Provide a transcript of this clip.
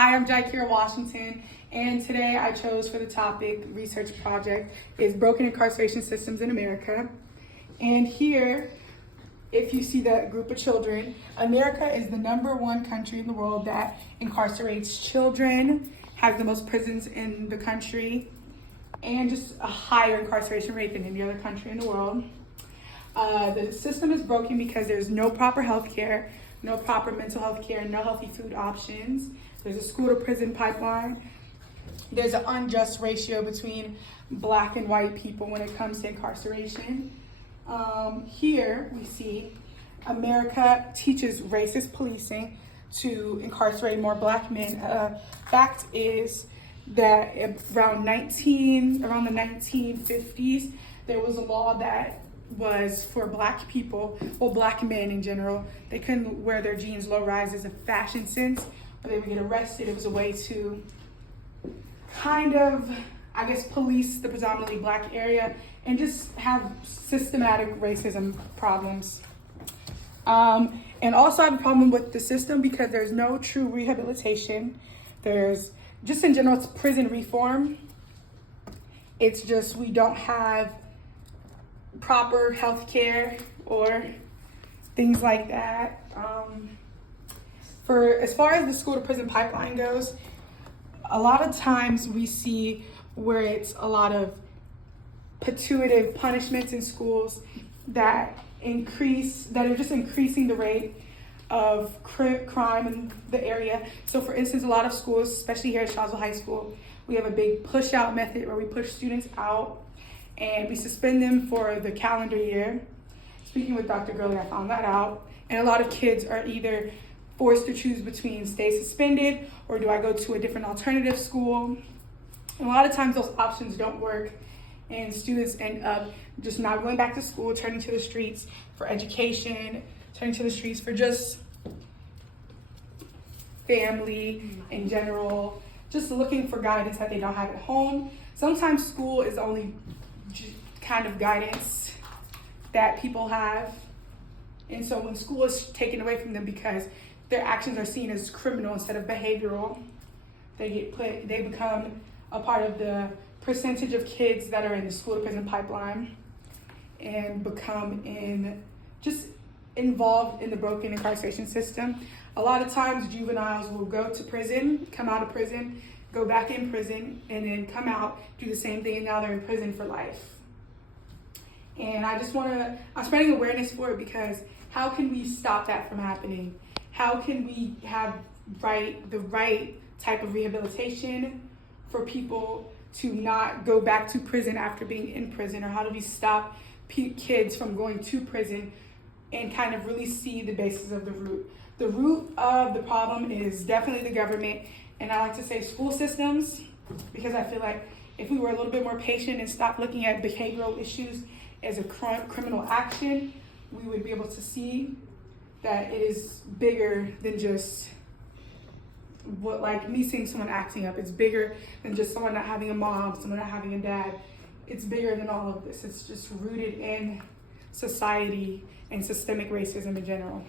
Hi, I'm Jaikira Washington, and today I chose for the topic research project is broken incarceration systems in America. And here, if you see that group of children, America is the #1 country in the world that incarcerates children, has the most prisons in the country, and just a higher incarceration rate than any other country in the world. The system is broken because there's no proper health care, no proper mental health care, no healthy food options. There's a school to prison pipeline. There's an unjust ratio between Black and white people when it comes to incarceration. Here we see America teaches racist policing to incarcerate more Black men. Fact is that around the 1950s, there was a law that was for Black people, well, Black men in general. They couldn't wear their jeans low rise as a fashion sense, or they would get arrested. It was a way to kind of, I guess, police the predominantly Black area and just have systematic racism problems. And also I have a problem with the system because there's no true rehabilitation. There's just in general, it's prison reform. It's just we don't have proper health care or things like that. For as far as the school to prison pipeline goes, a lot of times we see where it's a lot of punitive punishments in schools that are just increasing the rate of crime in the area. So for instance, a lot of schools, especially here at Charlottesville High School, we have a big push out method where we push students out and we suspend them for the calendar year. Speaking with Dr. Gurley, I found that out. And a lot of kids are either forced to choose between stay suspended or do I go to a different alternative school. And a lot of times those options don't work and students end up just not going back to school, turning to the streets for education, turning to the streets for just family in general, just looking for guidance that they don't have at home. Sometimes school is only kind of guidance that people have. And so when school is taken away from them because their actions are seen as criminal instead of behavioral, they become a part of the percentage of kids that are in the school to prison pipeline and become involved in the broken incarceration system. A lot of times juveniles will go to prison, come out of prison, go back in prison, and then come out, do the same thing, and now they're in prison for life. And I'm spreading awareness for it because how can we stop that from happening? How can we have the right type of rehabilitation for people to not go back to prison after being in prison? Or how do we stop kids from going to prison and kind of really see the basis of the root? The root of the problem is definitely the government, and I like to say school systems, because I feel like if we were a little bit more patient and stopped looking at behavioral issues as a criminal action, we would be able to see that it is bigger than just me seeing someone acting up. It's bigger than just someone not having a mom, someone not having a dad. It's bigger than all of this. It's just rooted in society and systemic racism in general.